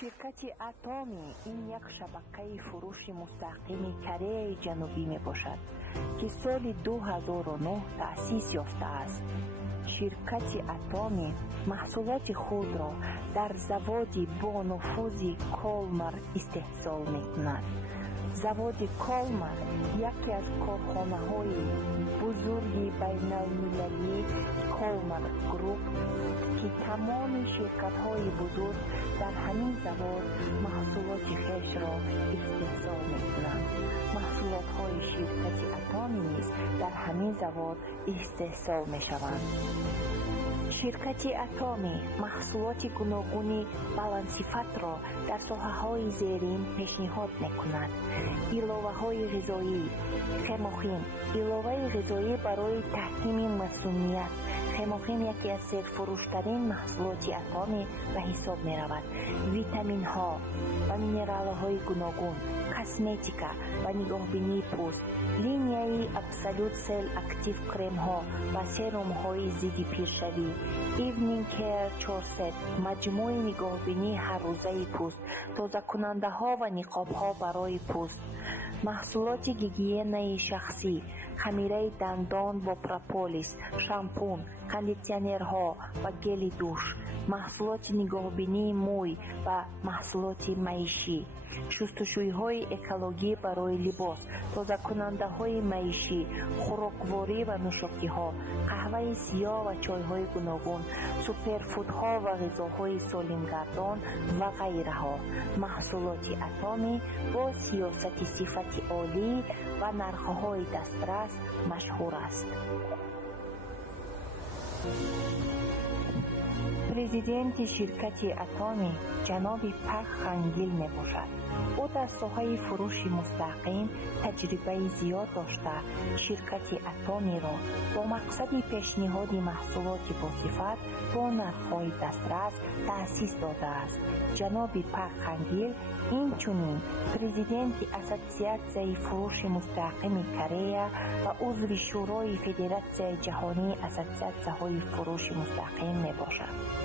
شرکت اتمی این یک شبکه فروش مستقیم کره جنوبی می باشد که سال 2009 تأسیس یافته است. شرکت اتمی محصولات خود را در زوادی با نفوذ کولمر استحصال می کند. زواد کولمر یکی از کارخانه‌های بزرگ بین‌المللی کولمر گروپ که تمام شرکت‌های بزرگ در همین زواد محصولات خیش را استحصال می‌کنند. محصولات‌های شرکت اتمی نیز در همین زواد استحصال می‌شوند. شرکت اتمی محصولات گوناگون بلندصفت را در ساحه‌های زیرین پیشنهاد می‌کند. ایلاوه‌های غذایی، خیموخیم، ایلاوه غذایی برای تحکیم مسمومیت. خیموخیم یکی از سرفروشترین محصولات اتمی به حساب می‌رود. ویتامین‌ها و مینرال‌های گوناگون، کسمتیکا و نگاهبینی پوست، لینیای ابسولوت سل اکتیو کرم‌ها و سرم‌های ضد پیرشوی، ایونینگ کیر 400، مجموعه نگاهبینی هر روزه پوست، تازه کننده‌ها و نقاب‌ها برای پوست، محصولات گیگینه شخصی، خمیره دندان با پروپولیس، شامپون، کاندیشنرها و گل دوش، محصولات نگاهبینی موی و محصولات معیشی، شستشوی‌های اکولوژی برای لباس، تازه کننده‌های معیشی، خوراکواری و نوشاکی‌ها، قهوه سیاه و چای‌های گوناگون، سوپرفودها و غذاهای سالم‌گردان و غیرها. محصولات اتمی با سیاست صفت عالی و نرخ‌های دسترس مشهور است. پرزیدنت شرکت اتمی جناب پاک خانگیل می باشد. او در ساحه فروش مستقیم تجربه زیاد داشته شرکت اتمی را با مقصد پیشنهاد محصولات با صفت با نرخ‌های دسترس تأسیس داده است. جناب پاک خانگیل اینچنین پرزیدنت اسوسیاسیون فروش مستقیم کره و عضو شورای فدراسیون جهانی اسوسیاسیون فروش مستقیم می باشد.